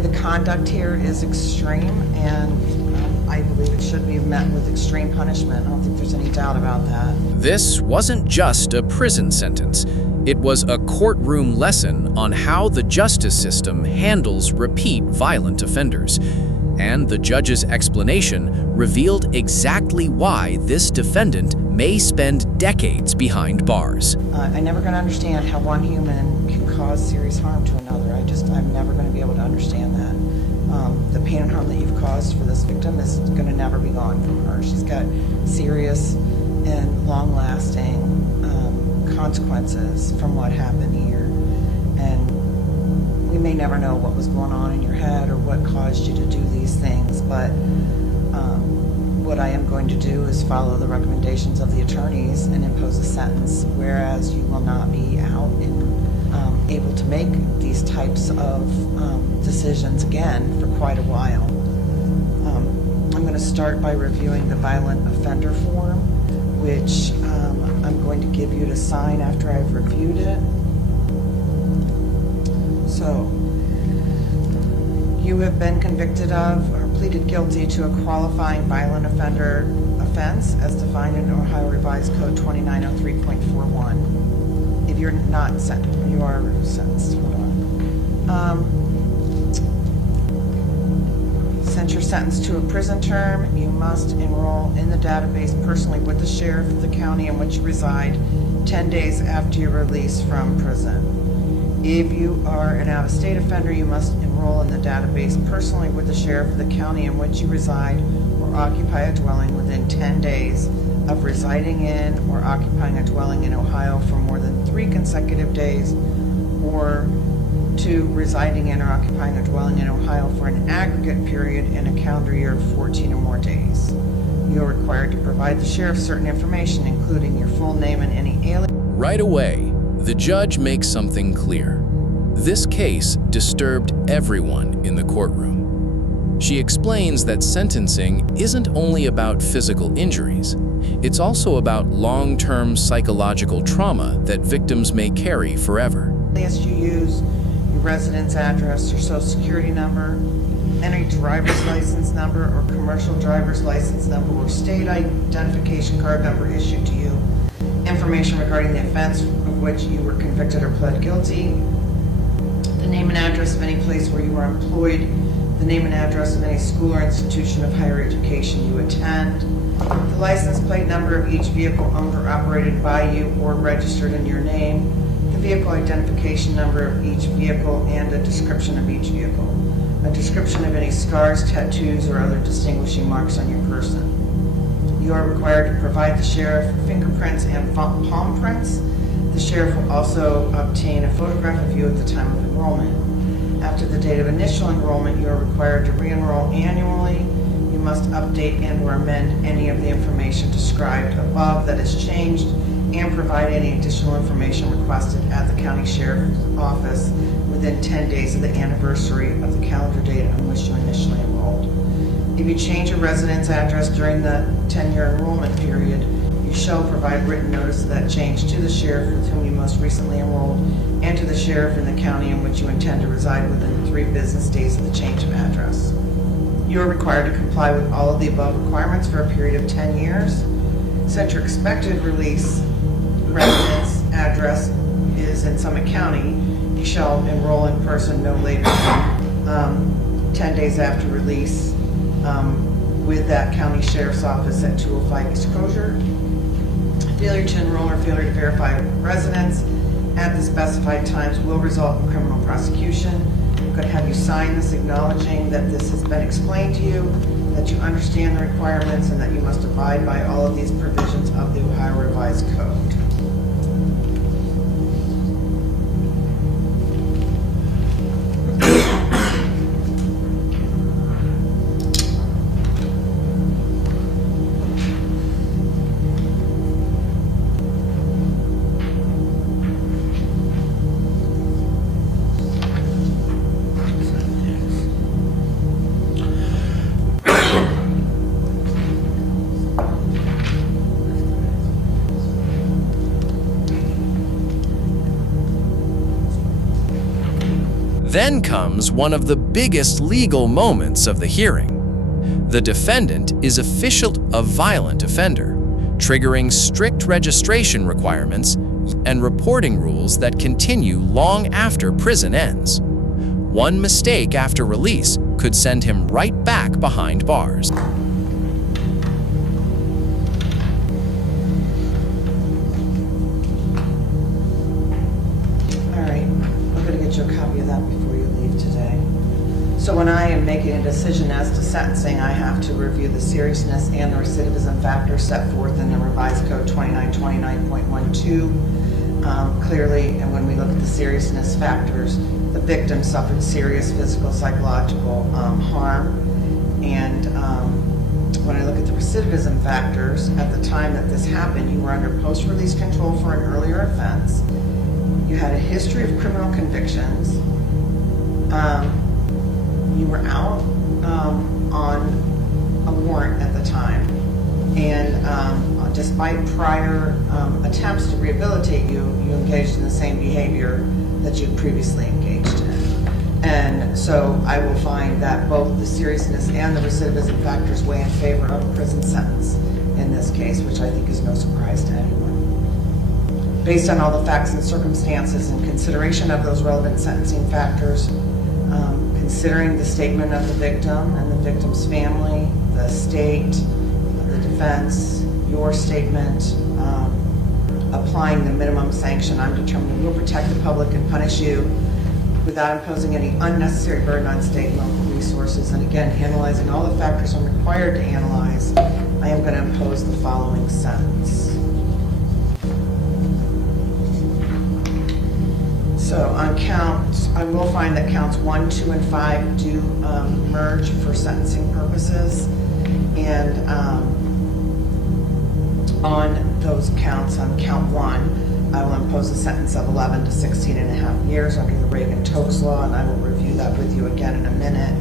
Certainly the conduct here is extreme, and I believe it should be met with extreme punishment. I don't think there's any doubt about that. This wasn't just a prison sentence. It was a courtroom lesson on how the justice system handles repeat violent offenders. And the judge's explanation revealed exactly why this defendant may spend decades behind bars. I'm never going to understand how one human can cause serious harm to another. I'm never going to be able to understand that. The pain and harm that you've caused for this victim is going to never be gone from her. She's got serious and long-lasting consequences from what happened here. And we may never know what was going on in your head or what caused you to do these things, but what I am going to do is follow the recommendations of the attorneys and impose a sentence, whereas you will not be out and able to make these types of decisions again for quite a while. I'm going to start by reviewing the violent offender form, which I'm going to give you to sign after I've reviewed it. So, you have been convicted of or pleaded guilty to a qualifying violent offender offense as defined in Ohio Revised Code 2903.41. If you're not sentenced, you are sentenced. Hold on. Since you're sentenced to a prison term, you must enroll in the database personally with the sheriff of the county in which you reside 10 days after your release from prison. If you are an out-of-state offender, you must enroll in the database personally with the sheriff of the county in which you reside or occupy a dwelling within 10 days of residing in or occupying a dwelling in Ohio for more than 3 consecutive days, or to residing in or occupying a dwelling in Ohio for an aggregate period in a calendar year of 14 or more days. You are required to provide the sheriff certain information, including your full name and any alien. Right away, the judge makes something clear. This case disturbed everyone in the courtroom. She explains that sentencing isn't only about physical injuries. It's also about long-term psychological trauma that victims may carry forever. Yes, you use your residence address, your social security number, any driver's license number or commercial driver's license number or state identification card number issued to you, information regarding the offense of which you were convicted or pled guilty, the name and address of any place where you are employed, the name and address of any school or institution of higher education you attend, the license plate number of each vehicle owned or operated by you or registered in your name, the vehicle identification number of each vehicle, and a description of each vehicle, a description of any scars, tattoos, or other distinguishing marks on your person. You are required to provide the sheriff fingerprints and palm prints. The sheriff will also obtain a photograph of you at the time of enrollment. After the date of initial enrollment, you are required to re-enroll annually. You must update and or amend any of the information described above that has changed and provide any additional information requested at the county sheriff's office within 10 days of the anniversary of the calendar date on which you initially enrolled. If you change your residence address during the 10-year enrollment period, you shall provide written notice of that change to the sheriff with whom you most recently enrolled and to the sheriff in the county in which you intend to reside within 3 business days of the change of address. You are required to comply with all of the above requirements for a period of 10 years. Since your expected release residence address is in Summit County, you shall enroll in person no later than 10 days after release with that county sheriff's office at 205 East Crozier. Failure to enroll or failure to verify residence at the specified times will result in criminal prosecution. I'm going to have you sign this acknowledging that this has been explained to you, that you understand the requirements, and that you must abide by all of these provisions of the Ohio Revised Code. Then comes one of the biggest legal moments of the hearing. The defendant is officially a violent offender, triggering strict registration requirements and reporting rules that continue long after prison ends. One mistake after release could send him right back behind bars. A copy of that before you leave today. So when I am making a decision as to sentencing, I have to review the seriousness and the recidivism factors set forth in the revised code 2929.12 clearly. And when we look at the seriousness factors, the victim suffered serious physical, psychological harm. And when I look at the recidivism factors, at the time that this happened, you were under post-release control for an earlier offense. You had a history of criminal convictions. You were out on a warrant at the time. And despite prior attempts to rehabilitate you, you engaged in the same behavior that you'd previously engaged in. And so I will find that both the seriousness and the recidivism factors weigh in favor of a prison sentence in this case, which I think is no surprise to anyone. Based on all the facts and circumstances and consideration of those relevant sentencing factors, considering the statement of the victim and the victim's family, the state, the defense, your statement, applying the minimum sanction, I'm determined will protect the public and punish you without imposing any unnecessary burden on state and local resources. And again, analyzing all the factors I'm required to analyze, I am going to impose the following sentence. So on counts, I will find that counts 1, 2, and 5 do merge for sentencing purposes. And on those counts, on count 1, I will impose a sentence of 11 to 16 and a half years under the Reagan-Tokes law, and I will review that with you again in a minute.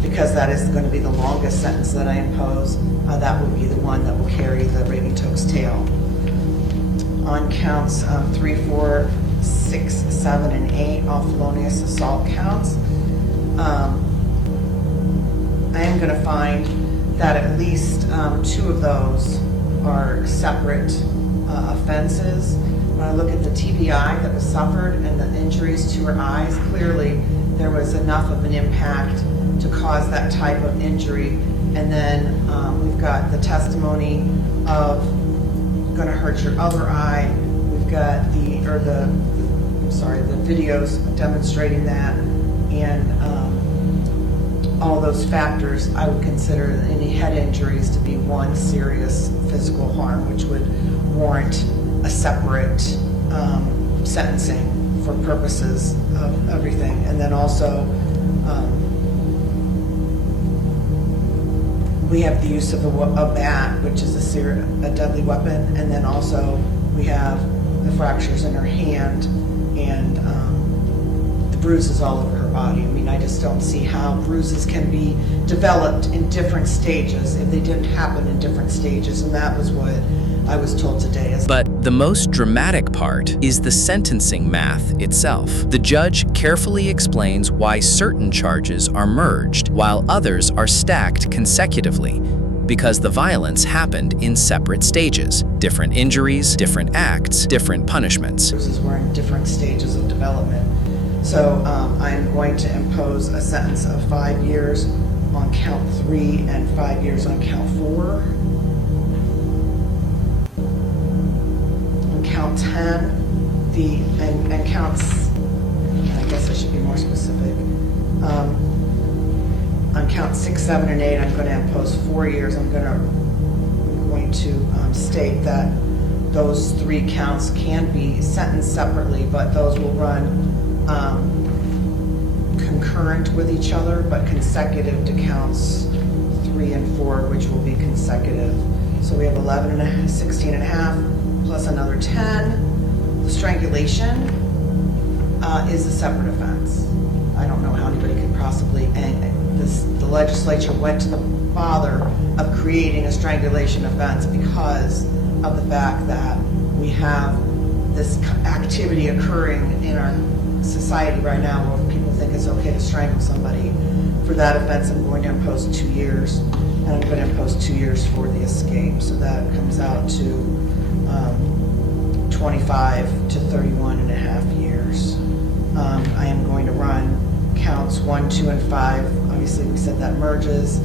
Because that is going to be the longest sentence that I impose, that will be the one that will carry the Reagan-Tokes tail. On counts 3, 4, 6, 7, and 8, all felonious assault counts, I am going to find that at least 2 of those are separate offenses. When I look at the TBI that was suffered and the injuries to her eyes, clearly there was enough of an impact to cause that type of injury. And then we've got the testimony of going to hurt your other eye. We've got the videos demonstrating that, and all those factors. I would consider any head injuries to be one serious physical harm, which would warrant a separate sentencing for purposes of everything. And then also we have the use of a bat, which is a deadly weapon, and then also we have the fractures in her hand and the bruises all over her body. I mean, I just don't see how bruises can be developed in different stages if they didn't happen in different stages, and that was what I was told today. But the most dramatic part is the sentencing math itself. The judge carefully explains why certain charges are merged while others are stacked consecutively, because the violence happened in separate stages. Different injuries, different acts, different punishments. Bruises were in different stages of development. So I'm going to impose a sentence of 5 years on count 3 and 5 years on count 4. Count 10, and counts, I guess I should be more specific. On count 6, 7, and 8, I'm going to impose 4 years. I'm going to state that those 3 counts can be sentenced separately, but those will run concurrent with each other, but consecutive to counts 3 and 4, which will be consecutive. So we have 11 and a half, 16 and a half, plus another 10. The strangulation is a separate offense. I don't know how anybody could possibly, the legislature went to the bother of creating a strangulation offense because of the fact that we have this activity occurring in our society right now where people think it's okay to strangle somebody. For that offense, I'm going to impose 2 years, and I'm going to impose 2 years for the escape. So that comes out to 25 to 31 and a half years. I am going to run counts 1, 2, and 5. Obviously, we said that merges.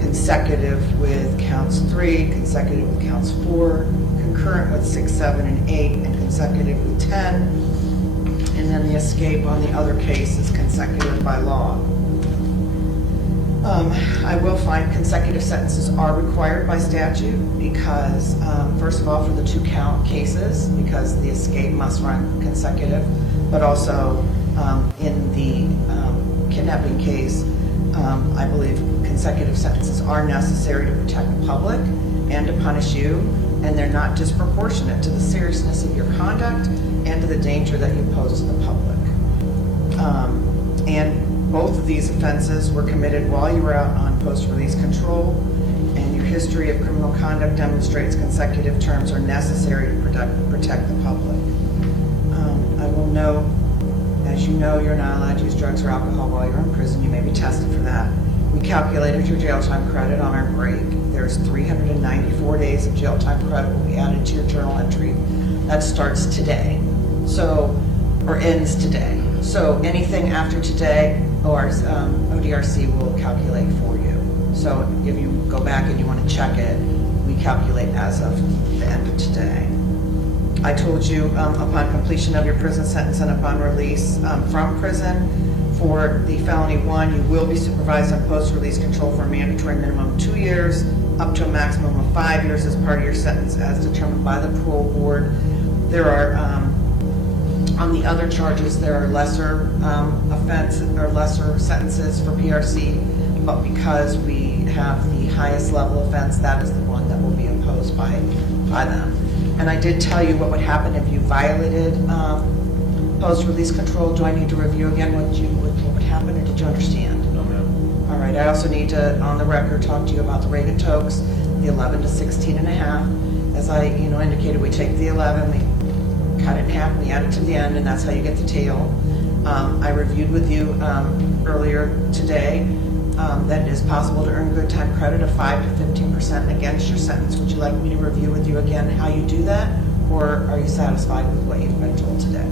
Consecutive with counts 3, consecutive with counts 4, concurrent with 6, 7, and 8, and consecutive with 10. And then the escape on the other case is consecutive by law. I will find consecutive sentences are required by statute because, first of all, for the 2 count cases, because the escape must run consecutive, but also in the kidnapping case, I believe consecutive sentences are necessary to protect the public and to punish you, and they're not disproportionate to the seriousness of your conduct and to the danger that you pose to the public. And both of these offenses were committed while you were out on post-release control, and your history of criminal conduct demonstrates consecutive terms are necessary to protect the public. I will note, as you know, you're not allowed to use drugs or alcohol while you're in prison. You may be tested for that. We calculated your jail time credit on our break. There's 394 days of jail time credit will be added to your journal entry. That starts today, or ends today. So anything after today, ODRC will calculate for you. So if you go back and you want to check it, we calculate as of the end of today. I told you upon completion of your prison sentence and upon release from prison, for the felony 1, you will be supervised on post-release control for a mandatory minimum of 2 years, up to a maximum of 5 years as part of your sentence as determined by the parole board. There are, on the other charges, there are lesser offense or lesser sentences for PRC, but because we have the highest level offense, that is the one that will be imposed by them. And I did tell you what would happen if you violated post-release control. Do I need to review again what would happen, or did you understand? No, ma'am. All right, I also need to, on the record, talk to you about the rate of tokes, the 11 to 16 and a half. As I indicated, we take the 11, we cut it in half, we add it to the end, and that's how you get the tail. I reviewed with you earlier today that it is possible to earn good time credit of 5 to 15% against your sentence. Would you like me to review with you again how you do that, or are you satisfied with what you've been told today?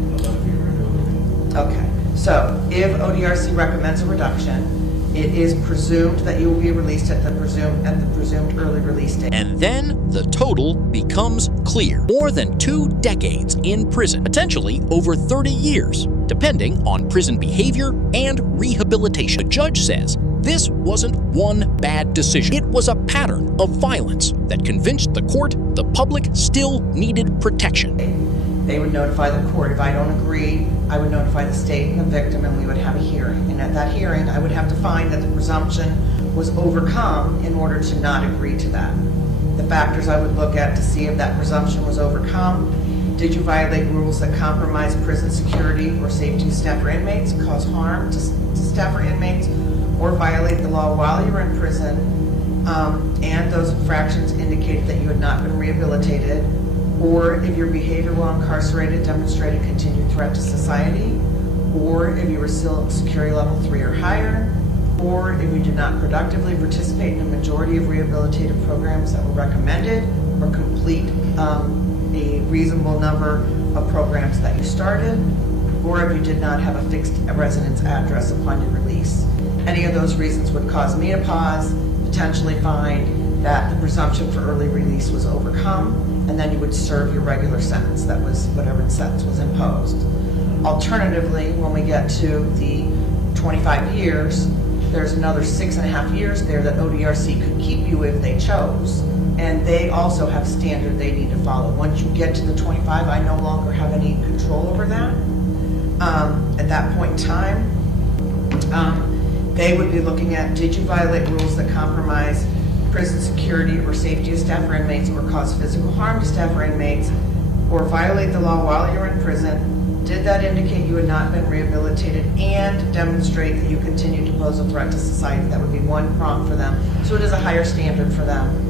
Okay, so if ODRC recommends a reduction, it is presumed that you will be released at the presumed early release date. And then the total becomes clear. More than 2 decades in prison, potentially over 30 years, depending on prison behavior and rehabilitation. The judge says this wasn't one bad decision. It was a pattern of violence that convinced the court the public still needed protection. They would notify the court. If I don't agree, I would notify the state and the victim, and we would have a hearing. And at that hearing, I would have to find that the presumption was overcome in order to not agree to that. The factors I would look at to see if that presumption was overcome: did you violate rules that compromise prison security or safety of staff or inmates, cause harm to staff or inmates, or violate the law while you were in prison, and those infractions indicated that you had not been rehabilitated, or if your behavior while incarcerated demonstrated continued threat to society, or if you were still at security level 3 or higher, or if you did not productively participate in a majority of rehabilitative programs that were recommended, or complete a reasonable number of programs that you started, or if you did not have a fixed residence address upon your release. Any of those reasons would cause me to pause, potentially find that the presumption for early release was overcome, and then you would serve your regular sentence, that was whatever sentence was imposed. Alternatively, when we get to the 25 years, there's another 6.5 years there that ODRC could keep you if they chose, and they also have standard they need to follow. Once you get to the 25, I no longer have any control over that. At that point in time, they would be looking at, did you violate rules that compromise prison security or safety of staff or inmates, or cause physical harm to staff or inmates, or violate the law while you're in prison? Did that indicate you had not been rehabilitated and demonstrate that you continued to pose a threat to society? That would be one prong for them. So it is a higher standard for them.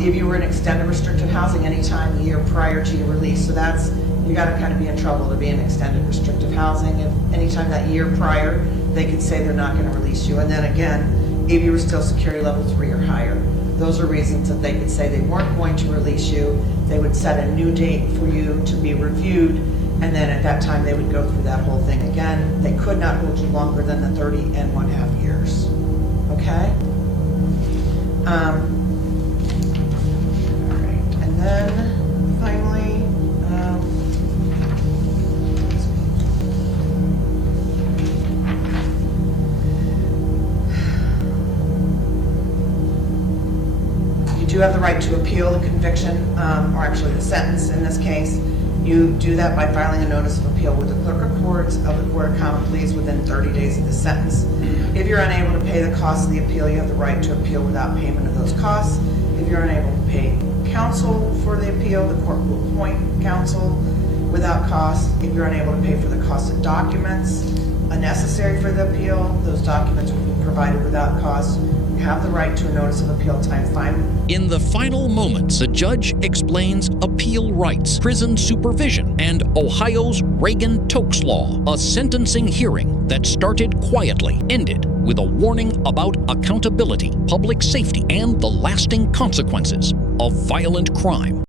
If you were in extended restricted housing any time a year prior to your release, so that's you gotta kind of be in trouble to be in extended restrictive housing. If anytime that year prior, they could say they're not gonna release you. And then again, if you were still security level 3 or higher, those are reasons that they could say they weren't going to release you. They would set a new date for you to be reviewed, and then at that time they would go through that whole thing again. They could not hold you longer than the 30.5 years. Okay? All right, and then finally, you do have the right to appeal the conviction, or actually the sentence in this case. You do that by filing a notice of appeal with the clerk of courts of the Court of Common Pleas within 30 days of the sentence. If you're unable to pay the cost of the appeal, you have the right to appeal without payment of those costs. If you're unable to pay counsel for the appeal, the court will appoint counsel without cost. If you're unable to pay for the cost of documents necessary for the appeal, those documents will be provided without cost. You have the right to a notice of appeal time fine. In the final moments, the judge explains appeal rights, prison supervision, and Ohio's Reagan-Tokes Law, a sentencing hearing that started quietly, ended with a warning about accountability, public safety, and the lasting consequences of violent crime.